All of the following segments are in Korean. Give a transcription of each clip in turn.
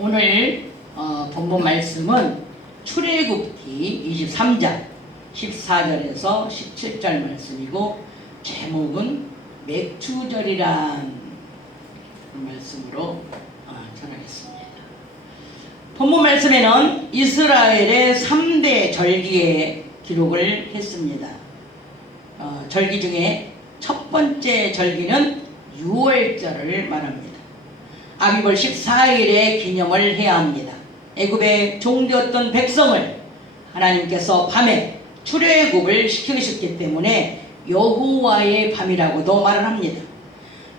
오늘 본문 말씀은 출애굽기 23장 14절에서 17절 말씀이고 제목은 맥추절이란 말씀으로 전하겠습니다. 본문 말씀에는 이스라엘의 3대 절기의 기록을 했습니다. 절기 중에 첫 번째 절기는 유월절을 말합니다. 아비벌 14일에 기념을 해야 합니다. 애굽의 종되었던 백성을 하나님께서 밤에 출애굽을 시키셨기 때문에 여호와의 밤이라고도 말을 합니다.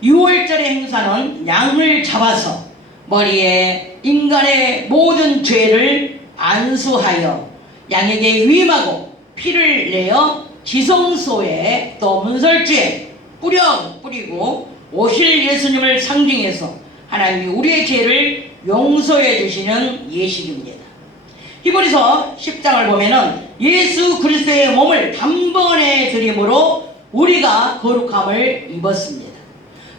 유월절의 행사는 양을 잡아서 머리에 인간의 모든 죄를 안수하여 양에게 위임하고 피를 내어 지성소에 또 문설주에 뿌리고 오실 예수님을 상징해서 하나님이 우리의 죄를 용서해 주시는 예식입니다. 히브리서 10장을 보면은 예수 그리스도의 몸을 단번에 드림으로 우리가 거룩함을 입었습니다.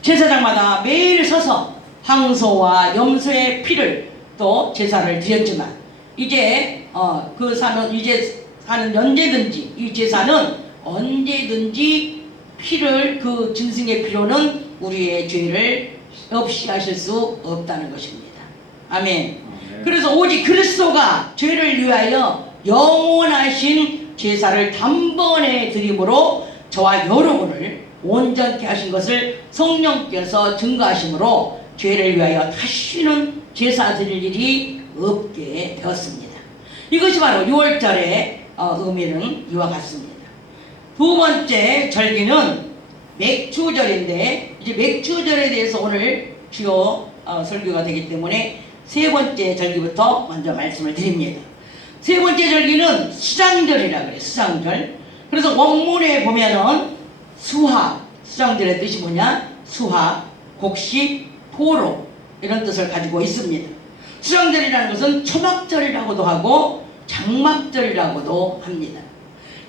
제사장마다 매일 서서 황소와 염소의 피를 또 제사를 드렸지만 이제 사는 언제든지 이 제사는 언제든지 피를 그 짐승의 피로는 우리의 죄를 없이 하실 수 없다는 것입니다. 아멘. 그래서 오직 그리스도가 죄를 위하여 영원하신 제사를 단번에 드림으로 저와 여러분을 온전케 하신 것을 성령께서 증거하심으로 죄를 위하여 다시는 제사 드릴 일이 없게 되었습니다. 이것이 바로 6월절의 의미는 이와 같습니다. 두 번째 절기는 맥추절인데 이제 맥추절에 대해서 오늘 주요 설교가 되기 때문에 세 번째 절기부터 먼저 말씀을 드립니다. 세 번째 절기는 수장절이라 그래요. 수장절. 그래서 원문에 보면은 수장절의 뜻이 뭐냐? 수학, 곡식, 포로 이런 뜻을 가지고 있습니다. 수장절이라는 것은 초막절이라고도 하고 장막절이라고도 합니다.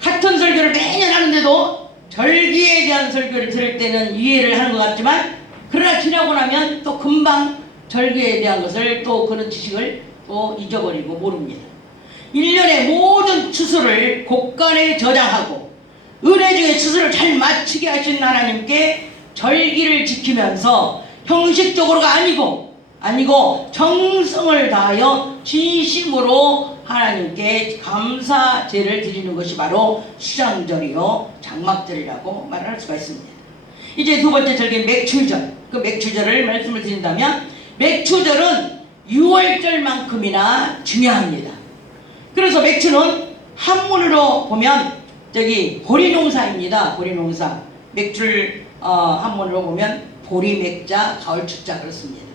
같은 설교를 매년 하는데도 절기에 대한 설교를 들을 때는 이해를 하는 것 같지만 그러나 지나고 나면 또 금방 절기에 대한 것을 또 그런 지식을 또 잊어버리고 모릅니다. 1년의 모든 추수를 곡간에 저장하고 은혜 중에 추수를 잘 마치게 하신 하나님께 절기를 지키면서 형식적으로가 아니고 정성을 다하여 진심으로 하나님께 감사제를 드리는 것이 바로 수장절이요 장막절이라고 말할 수가 있습니다. 이제 두 번째 절기는 맥추절. 그 맥추절을 말씀을 드린다면 맥추절은 6월절만큼이나 중요합니다. 그래서 맥추는 한문으로 보면 보리농사입니다. 보리농사. 맥주를 한문으로 보면 보리맥자 가을축자 그렇습니다.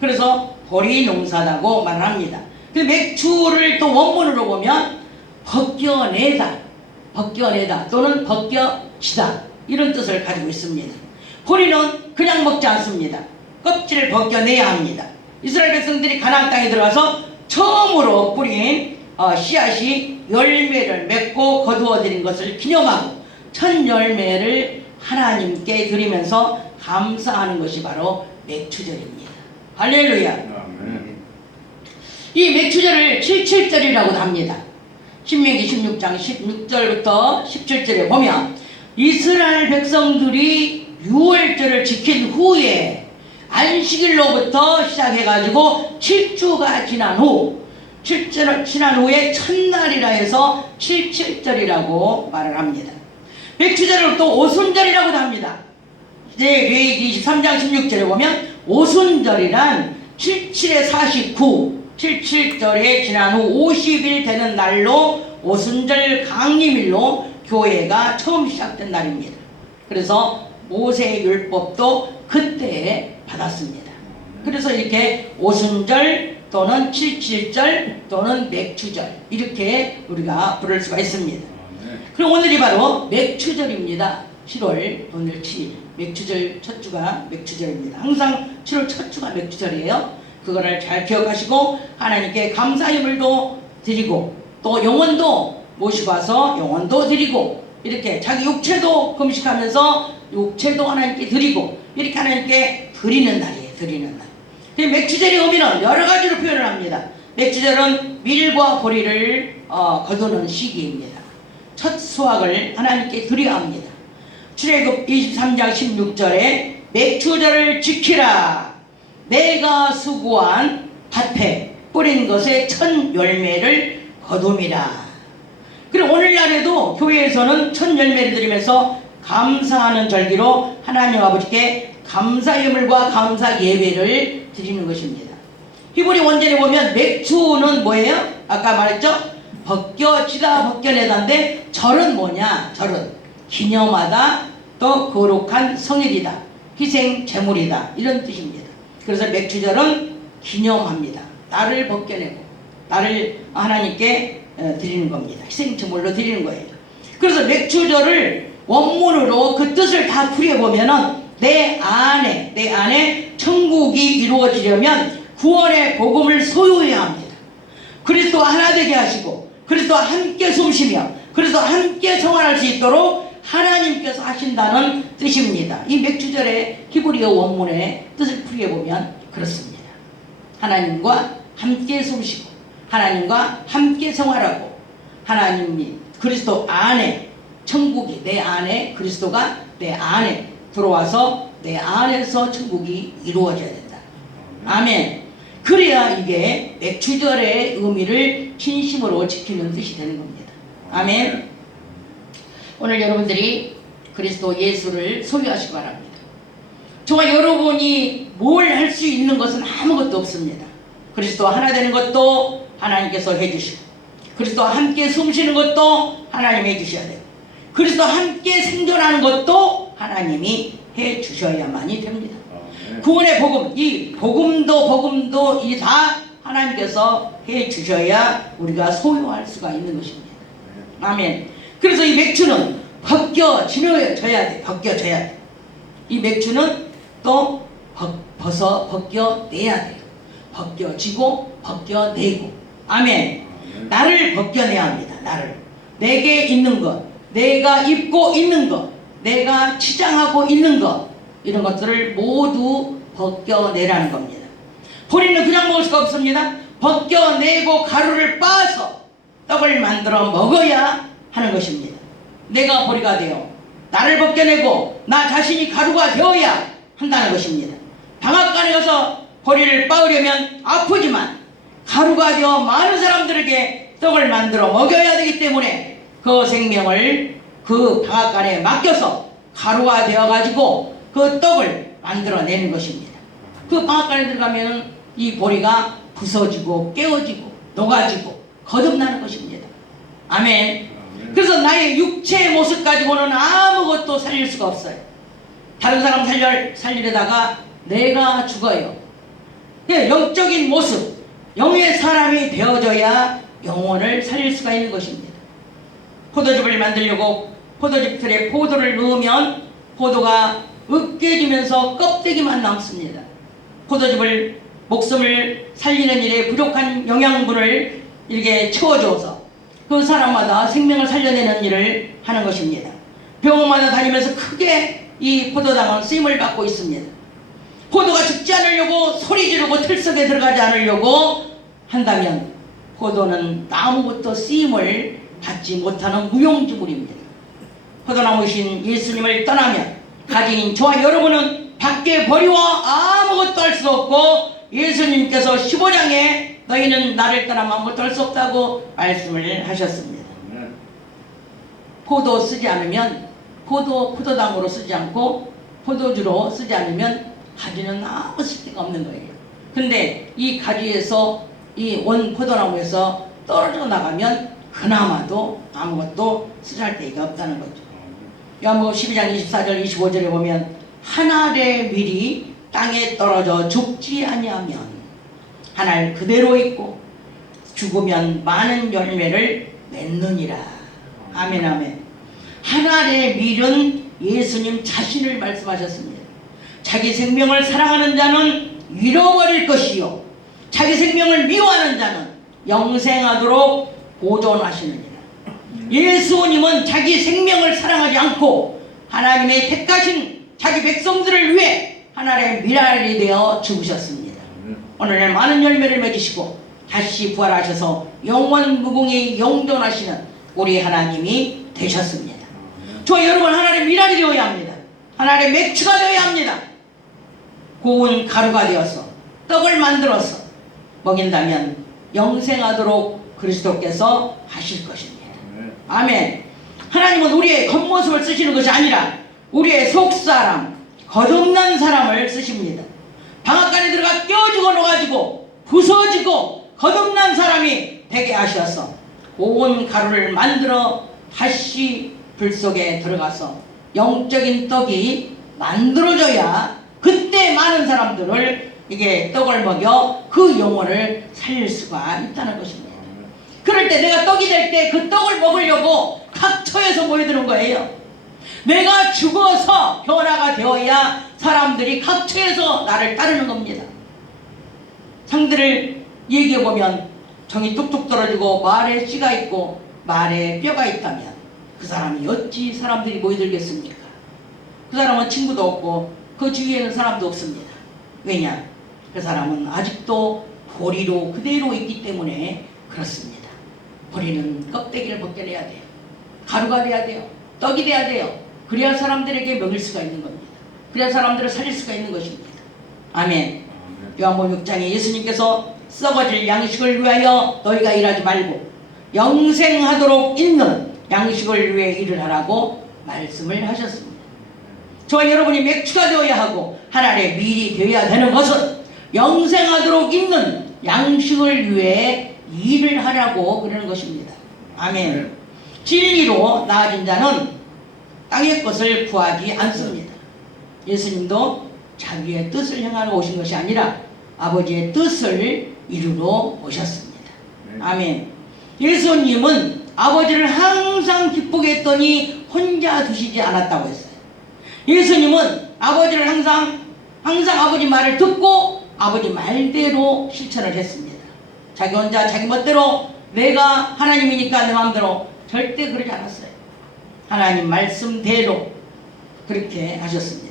그래서 보리농사라고 말합니다. 그 맥주를 또 원문으로 보면 벗겨내다 또는 벗겨지다 이런 뜻을 가지고 있습니다. 보리는 그냥 먹지 않습니다. 껍질을 벗겨내야 합니다. 이스라엘 백성들이 가나안 땅에 들어가서 처음으로 뿌린 씨앗이 열매를 맺고 거두어들인 것을 기념하고 첫 열매를 하나님께 드리면서 감사하는 것이 바로 맥추절입니다. 할렐루야. 이 맥추절을 77절이라고도 합니다. 신명기 16장 16절부터 17절에 보면 이스라엘 백성들이 6월절을 지킨 후에 안식일로부터 시작해가지고 7주가 지난 후에 첫날이라 해서 77절이라고 말을 합니다. 맥추절을 또 오순절이라고도 합니다. 레위기 23장 16절에 보면 오순절이란 77에 49 77절에 지난 후 50일 되는 날로 오순절 강림일로 교회가 처음 시작된 날입니다. 그래서 모세의 율법도 그때 받았습니다. 그래서 이렇게 오순절 또는 77절 또는 맥추절 이렇게 우리가 부를 수가 있습니다. 그럼 오늘이 바로 맥추절입니다. 7월 오늘 7일 맥추절 첫 주가 맥추절입니다. 항상 7월 첫 주가 맥추절이에요. 그거를 잘 기억하시고 하나님께 감사 예물도 드리고 또 영혼도 모시고 와서 영혼도 드리고 이렇게 자기 육체도 금식하면서 육체도 하나님께 드리고 이렇게 하나님께 드리는 날이에요. 드리는 날. 맥추절의 의미는 여러 가지로 표현을 합니다. 맥추절은 밀과 보리를 거두는 시기입니다. 첫 수확을 하나님께 드려야 합니다. 출애굽 23장 16절에 맥추절을 지키라. 내가 수고한 밭에 뿌린 것의 첫 열매를 거둠이라. 그리고 오늘날에도 교회에서는 첫 열매를 드리면서 감사하는 절기로 하나님 아버지께 감사 예물과 감사 예배를 드리는 것입니다. 히브리 원전에 보면 맥추는 뭐예요? 아까 말했죠? 벗겨지다 벗겨내다인데 절은 뭐냐? 절은 기념하다, 또 거룩한 성일이다, 희생 제물이다, 이런 뜻입니다. 그래서 맥추절은 기념합니다. 나를 벗겨내고 나를 하나님께 드리는 겁니다. 희생 제물로 드리는 거예요. 그래서 맥추절을 원문으로 그 뜻을 다 풀이해보면은 내 안에 천국이 이루어지려면 구원의 복음을 소유해야 합니다. 그리스도와 하나 되게 하시고 그리스도와 함께 숨쉬며 그리스도와 함께 생활할 수 있도록 하나님께서 하신다는 뜻입니다. 이 맥추절의 히브리어 원문의 뜻을 풀이해보면 그렇습니다. 하나님과 함께 숨쉬고 하나님과 함께 생활하고 하나님이 그리스도 안에 천국이 내 안에 그리스도가 내 안에 들어와서 내 안에서 천국이 이루어져야 된다. 아멘. 그래야 이게 맥추절의 의미를 진심으로 지키는 뜻이 되는 겁니다. 아멘. 오늘 여러분들이 그리스도 예수를 소유하시기 바랍니다. 저와 여러분이 뭘 할 수 있는 것은 아무것도 없습니다. 그리스도와 하나 되는 것도 하나님께서 해주시고 그리스도와 함께 숨쉬는 것도 하나님이 해주셔야 돼요. 그리스도와 함께 생존하는 것도 하나님이 해주셔야만이 됩니다. 구원의 복음, 이 복음도 이 다 하나님께서 해주셔야 우리가 소유할 수가 있는 것입니다. 아멘. 그래서 이 맥주는 벗겨져야 돼. 벗겨져야 돼. 이 맥주는 또 벗겨내야 돼요. 벗겨지고 벗겨내고. 아멘. 나를 벗겨내야 합니다. 나를. 내게 있는 것, 내가 입고 있는 것, 내가 치장하고 있는 것, 이런 것들을 모두 벗겨내라는 겁니다. 보리는 그냥 먹을 수가 없습니다. 벗겨내고 가루를 빻아서 떡을 만들어 먹어야 하는 것입니다. 내가 보리가 되어 나를 벗겨내고 나 자신이 가루가 되어야 한다는 것입니다. 방앗간에 가서 보리를 빻으려면 아프지만 가루가 되어 많은 사람들에게 떡을 만들어 먹여야 되기 때문에 그 생명을 그 방앗간에 맡겨서 가루가 되어가지고 그 떡을 만들어내는 것입니다. 그 방앗간에 들어가면 이 보리가 부서지고 깨어지고 녹아지고 거듭나는 것입니다. 아멘. 그래서 나의 육체의 모습 가지고는 아무것도 살릴 수가 없어요. 다른 사람 살리려다가 내가 죽어요. 영적인 모습, 영의 사람이 되어져야 영혼을 살릴 수가 있는 것입니다. 포도즙을 만들려고 포도즙 틀에 포도를 넣으면 포도가 으깨지면서 껍데기만 남습니다. 포도즙을 목숨을 살리는 일에 부족한 영양분을 이렇게 채워줘서 그 사람마다 생명을 살려내는 일을 하는 것입니다. 병원마다 다니면서 크게 이 포도당은 쓰임을 받고 있습니다. 포도가 죽지 않으려고 소리 지르고 틀 속에 들어가지 않으려고 한다면 포도는 아무것도 쓰임을 받지 못하는 무용지물입니다. 포도나무이신 예수님을 떠나면 가진 저와 여러분은 밖에 버리와 아무것도 할 수 없고 예수님께서 15장에 너희는 나를 떠나면 아무것도 할 수 없다고 말씀을 하셨습니다. 포도 쓰지 않으면 포도당으로 쓰지 않고 포도주로 쓰지 않으면 가지는 아무 쓸데가 없는 거예요. 근데 이 가지에서 이 원 포도나무에서 떨어져 나가면 그나마도 아무것도 쓰잘데기가 없다는 거죠. 요한복음 12장 24절 25절에 보면 한 알의 밀이 땅에 떨어져 죽지 아니하면 한 알 그대로 있고 죽으면 많은 열매를 맺느니라. 아멘 아멘. 한 알의 밀은 예수님 자신을 말씀하셨습니다. 자기 생명을 사랑하는 자는 잃어버릴 것이요 자기 생명을 미워하는 자는 영생하도록 보존하시느니라. 예수님은 자기 생명을 사랑하지 않고 하나님의 택하신 자기 백성들을 위해 하나님의 밀알이 되어 죽으셨습니다. 오늘날 많은 열매를 맺으시고 다시 부활하셔서 영원 무궁히 영존하시는 우리 하나님이 되셨습니다. 저 여러분 하나님의 미랄이 되어야 합니다. 하나님의 맥주가 되어야 합니다. 고운 가루가 되어서 떡을 만들어서 먹인다면 영생하도록 그리스도께서 하실 것입니다. 아멘. 하나님은 우리의 겉모습을 쓰시는 것이 아니라 우리의 속사람, 거듭난 사람을 쓰십니다. 방앗간에 들어가 껴주고 놓아지고 부서지고 거듭난 사람이 되게 하셔서 고운 가루를 만들어 다시 불 속에 들어가서 영적인 떡이 만들어져야 그때 많은 사람들을 이게 떡을 먹여 그 영혼을 살릴 수가 있다는 것입니다. 그럴 때 내가 떡이 될 때 그 떡을 먹으려고 각처에서 모여드는 거예요. 내가 죽어서 변화가 되어야 사람들이 각처에서 나를 따르는 겁니다. 상대를 얘기해보면 정이 뚝뚝 떨어지고 말에 씨가 있고 말에 뼈가 있다면 그 사람이 어찌 사람들이 모여들겠습니까? 그 사람은 친구도 없고 그 주위에는 사람도 없습니다. 왜냐? 그 사람은 아직도 보리로 그대로 있기 때문에 그렇습니다. 보리는 껍데기를 벗겨내야 돼요. 가루가 돼야 돼요. 떡이 돼야 돼요. 그래야 사람들에게 먹일 수가 있는 겁니다. 그래야 사람들을 살릴 수가 있는 것입니다. 아멘. 요한복음 6장에 예수님께서 썩어질 양식을 위하여 너희가 일하지 말고 영생하도록 있는 양식을 위해 일을 하라고 말씀을 하셨습니다. 저와 여러분이 맥주가 되어야 하고 하나님의 밀이 되어야 되는 것은 영생하도록 있는 양식을 위해 일을 하라고 그러는 것입니다. 아멘. 진리로 나아진 자는 땅의 것을 구하지 않습니다. 예수님도 자기의 뜻을 행하러 오신 것이 아니라 아버지의 뜻을 이루러 오셨습니다. 아멘. 예수님은 아버지를 항상 기쁘게 했더니 혼자 두시지 않았다고 했어요. 예수님은 아버지를 항상 아버지 말을 듣고 아버지 말대로 실천을 했습니다. 자기 혼자 자기 멋대로 내가 하나님이니까 내 마음대로 절대 그러지 않았어요. 하나님 말씀대로 그렇게 하셨습니다.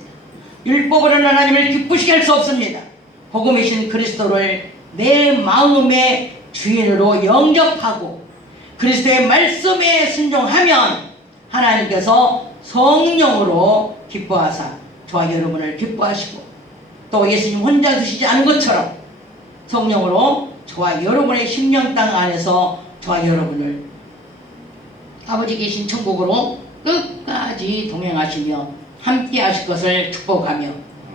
율법으로는 하나님을 기쁘시게 할 수 없습니다. 복음이신 그리스도를 내 마음의 주인으로 영접하고 그리스도의 말씀에 순종하면 하나님께서 성령으로 기뻐하사 저와 여러분을 기뻐하시고 또 예수님 혼자 두시지 않은 것처럼 성령으로 저와 여러분의 심령 땅 안에서 저와 여러분을 아버지 계신 천국으로 끝까지 동행하시며 함께 하실 것을 축복하며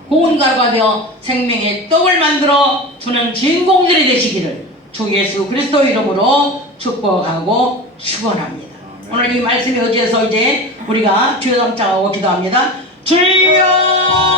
고운 가루가 되어 생명의 떡을 만들어 주는 주인공들이 되시기를 주 예수 그리스도 이름으로 축복하고 축원합니다. 오늘 이 말씀에 의지해서 이제 우리가 주여 담창하고 기도합니다. 주여